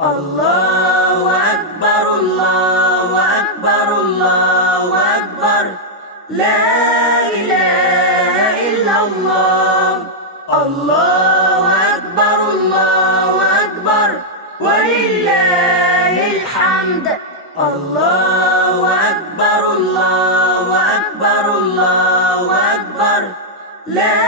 الله أكبر الله أكبر الله أكبر لا إله إلا الله. الله أكبر الله أكبر ولله الحمد. الله أكبر الله أكبر الله أكبر لا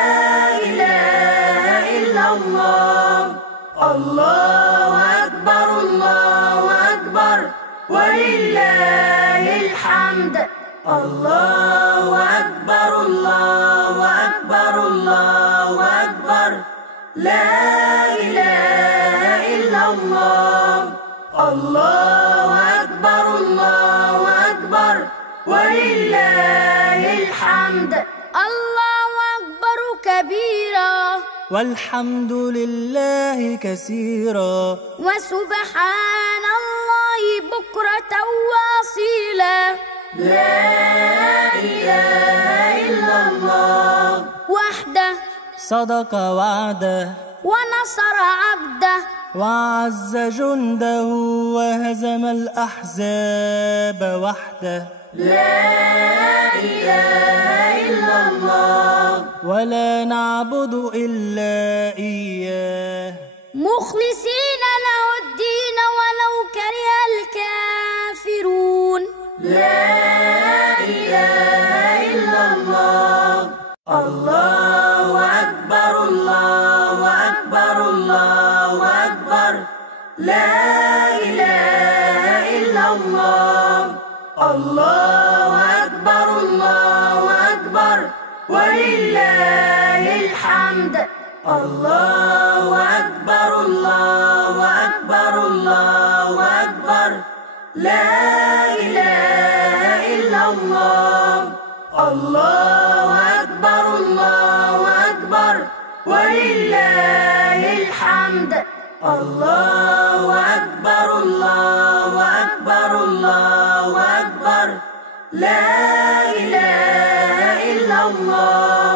إله إلا الله. الله أكبر الله أكبر ولله الحمد. الله أكبر الله أكبر الله أكبر لا إله إلا الله. الله أكبر الله أكبر ولله الحمد. الله أكبر كبيرا والحمد لله كثيرا وسبحان الله بكرة وأصيلا. لا إله إلا الله وحده صدق وعده ونصر عبده وعز جنده وهزم الأحزاب وحده. لا إله إلا الله ولا نعبد إلا إياه مخلصين له الدين ولو كره الكافرون. لا إله إلا الله. الله أكبر الله أكبر الله أكبر لا إله إلا الله. الله أكبر الله أكبر ولله الحمد. الله أكبر الله أكبر الله أكبر لا إله إلا الله. الله أكبر الله أكبر ولله الحمد. الله أكبر الله أكبر الله أكبر لا إله إلا الله.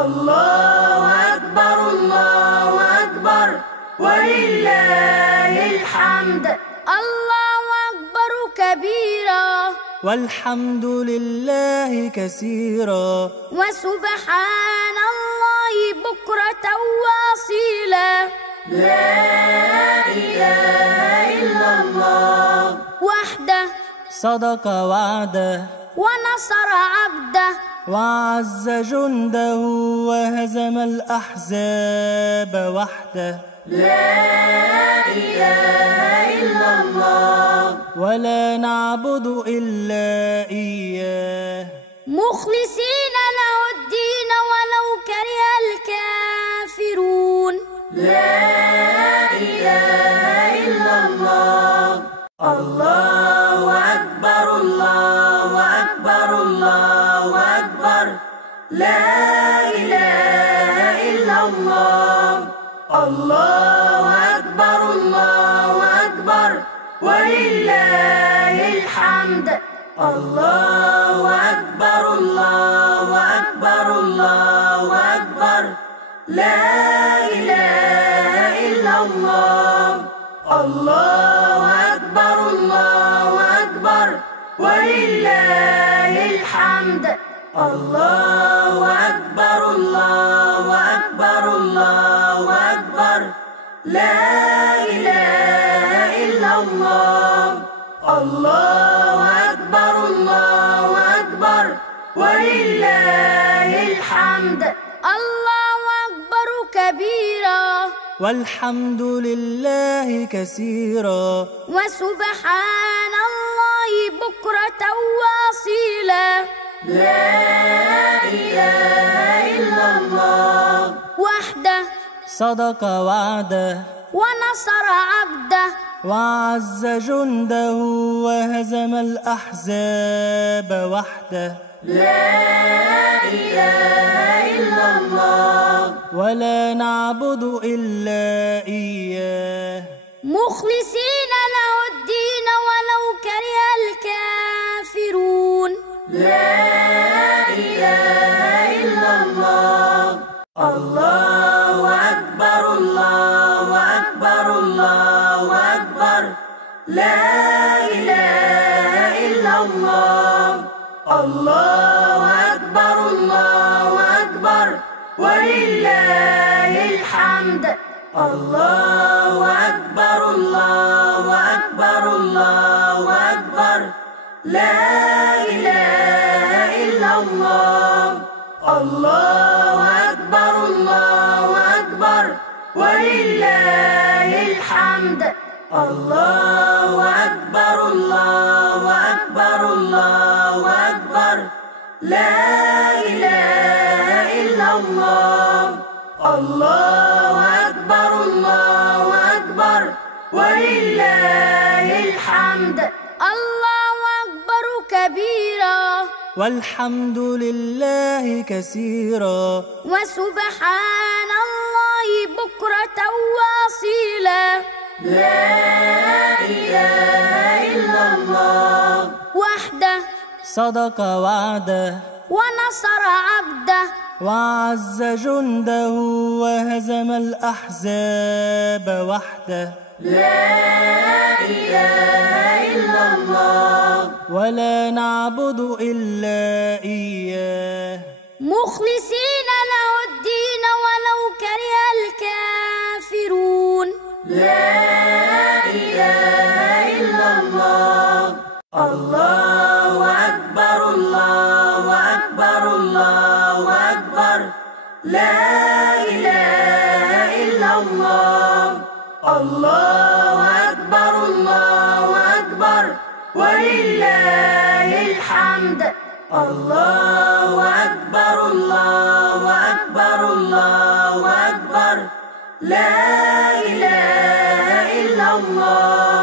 الله أكبر الله أكبر ولله الحمد. الله أكبر كبيرا والحمد لله كثيرا وسبحان الله بكرة وأصيلا. لا إله إلا الله وحده صدق وعده ونصر عبده وعز جنده وهزم الأحزاب وحده. لا إله إلا الله ولا نعبد إلا إياه مخلصين له الدين ولو كره الكافرون. لا إله إلا الله. الله أكبر الله أكبر الله أكبر لا إله إلا الله. الله أكبر الله أكبر ولله الحمد. الله أكبر الله أكبر الله أكبر لا إله إلا الله. الله أكبر الله أكبر ولله الحمد. الله أكبر الله أكبر الله أكبر لا إله إلا الله. الله أكبر الله أكبر ولله الحمد. الله أكبر كبيرا والحمد لله كثيرا وسبحان الله بكرة وأصيلا. لا إله إلا الله وحده صدق وعده ونصر عبده وعز جنده وهزم الأحزاب وحده. لا إله إلا الله ولا نعبد إلا إياه مخلصين له الدين ولو كره الكافرون. لا إله إلا الله. الله أكبر الله أكبر الله أكبر لا إله إلا الله. الله أكبر الله أكبر ولله الحمد. الله أكبر الله أكبر الله أكبر لا إله إلا الله. الله أكبر الله أكبر ولله الحمد. الله أكبر الله أكبر الله أكبر لا إله إلا الله. الله أكبر الله أكبر ولله الحمد. الله أكبر كبيرا والحمد لله كثيرا وسبحان الله بكرة وأصيلا. لا إله إلا الله وحده صدق وعده ونصر عبده وعز جنده وهزم الأحزاب وحده. لا إله إلا الله ولا نعبد إلا إياه مخلصين له الدين ولو كره الكافرون. لا إله إلا الله. الله أكبر الله أكبر الله أكبر لا إله إلا الله. الله أكبر الله أكبر ولله الحمد. الله أكبر الله أكبر الله أكبر لا إله إلا الله.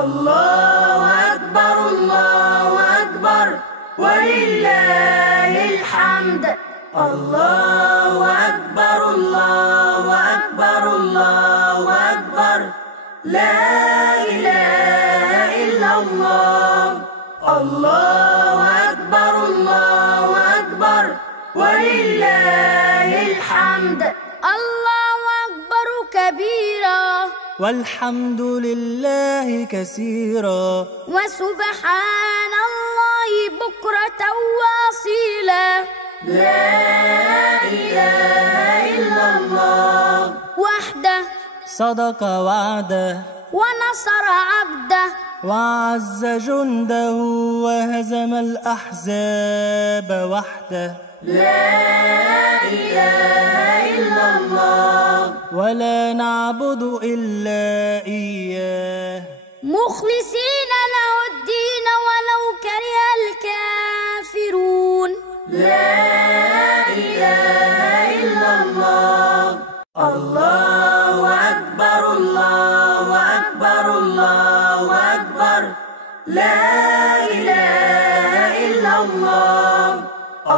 الله أكبر الله أكبر ولله الحمد. الله أكبر الله أكبر الله أكبر لا إله إلا الله. الله أكبر الله أكبر ولله الحمد. الله أكبر كبيرا والحمد لله كثيرا وسبحان الله بكرة وأصيلا. لا إله إلا الله وحده صدق وعده ونصر عبده وعز جنده وهزم الأحزاب وحده. لا إله إلا الله ولا نعبد إلا إياه مخلصين له الدين ولو كره الكافرون. لا إله إلا الله. الله أكبر الله أكبر الله أكبر لا إله إلا الله.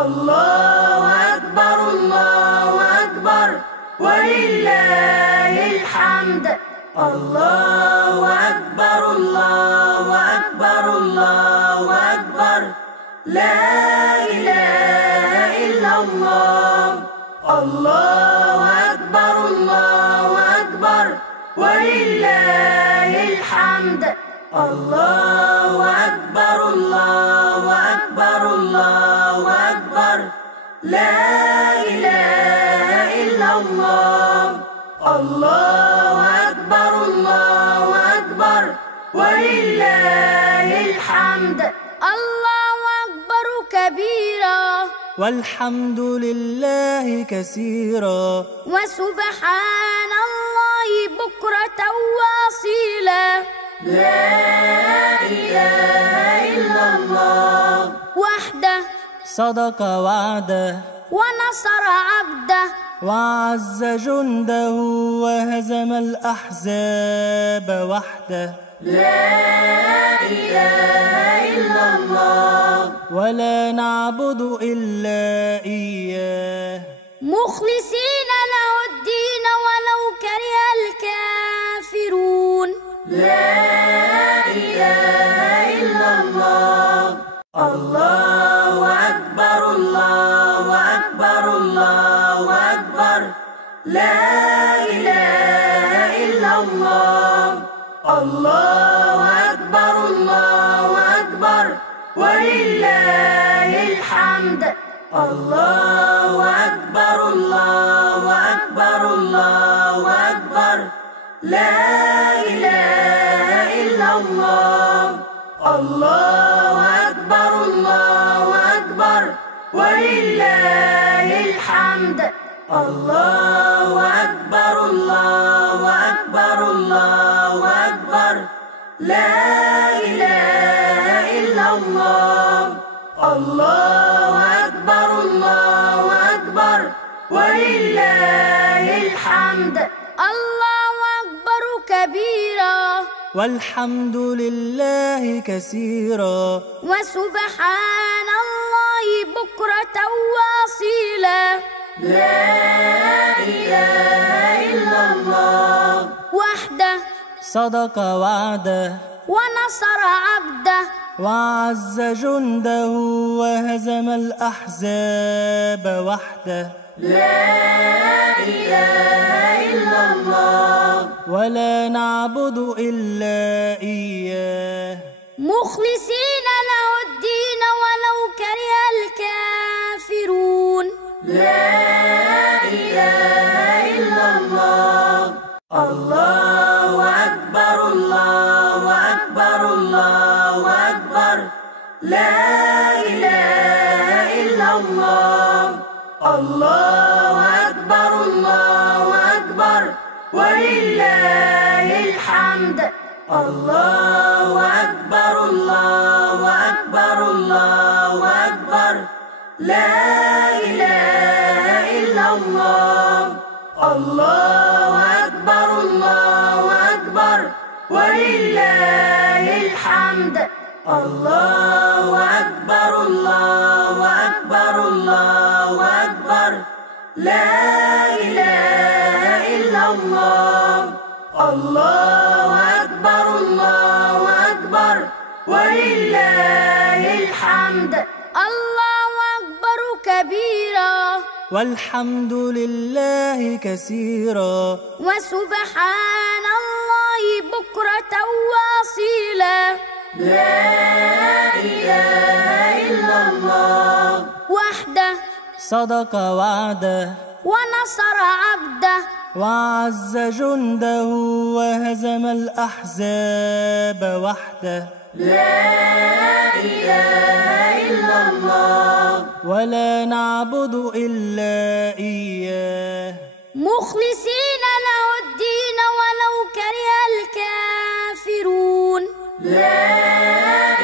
الله أكبر الله أكبر ولله الحمد. الله أكبر الله أكبر الله أكبر لا إله إلا الله. الله أكبر الله أكبر ولله الحمد. الله أكبر الله أكبر الله أكبر لا إله إلا الله. الله أكبر الله أكبر ولله الحمد. الله أكبر كبيرا والحمد لله كثيرا وسبحان الله بكرة وأصيلا. لا إله إلا الله وحده صدق وعده ونصر عبده وعز جنده وهزم الأحزاب وحده. لا إله إلا الله ولا نعبد إلا إياه مخلصين له الدين ولو كره الكافرون. لا إله إلا الله. الله أكبر الله أكبر الله أكبر لا إله إلا الله. الله الله أكبر الله أكبر الله أكبر لا إله إلا الله الله أكبر الله أكبر ولله الحمد الله أكبر الله أكبر الله أكبر لا إله إلا الله الله أكبر الله أكبر ولله الحمد الله أكبر كبيرا والحمد لله كثيرا وسبحان الله بكرة وأصيلا لا إله إلا الله وحده صدق وعده ونصر عبده وعز جنده وهزم الأحزاب وحده لا إله إلا الله ولا نعبد إلا إياه مخلصين له الدين ولو كره الكافرون لا إله إلا الله الله أكبر الله أكبر الله أكبر لا إله إلا الله الله أكبر الله أكبر ولله الحمد الله أكبر الله أكبر الله أكبر لا إله إلا الله الله أكبر الله أكبر ولله الحمد الله أكبر الله أكبر الله أكبر لا إله إلا الله الله أكبر الله أكبر ولله الحمد الله أكبر كبيرا والحمد لله كثيرا وسبحان الله بكرة وأصيلا لا إله إلا الله وحده صدق وعده ونصر عبده وعز جنده وهزم الأحزاب وحده لا إله إلا الله ولا نعبد إلا إياه مخلصين له الدين ولو كره الكافرون لا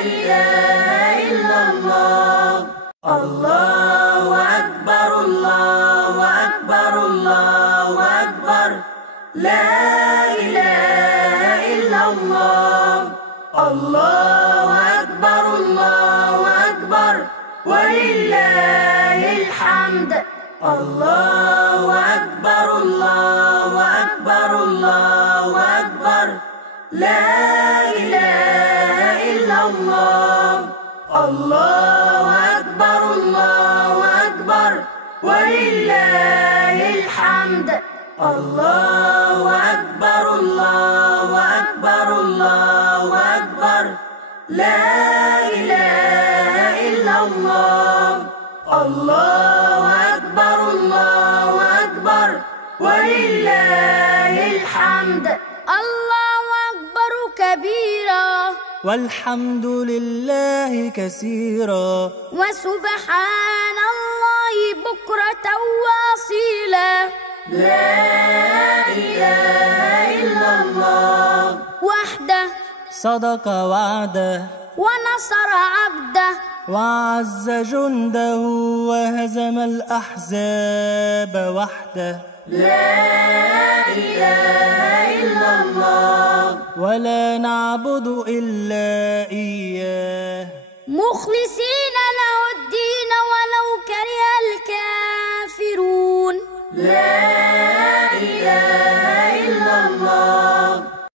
إله إلا الله الله أكبر الله أكبر الله أكبر لا إله إلا الله الله أكبر الله أكبر ولله الحمد الله أكبر الله أكبر الله أكبر لا إله إلا الله الله أكبر الله أكبر ولله الحمد الله أكبر الله أكبر الله أكبر لا إله إلا الله الله أكبر الله أكبر ولله الحمد الله أكبر كبيرا والحمد لله كثيرا وسبحان الله بكرة وأصيلا لا إله إلا الله وحده صدق وعده ونصر عبده وعز جنده وهزم الأحزاب وحده لا إله إلا الله ولا نعبد إلا إياه مخلصين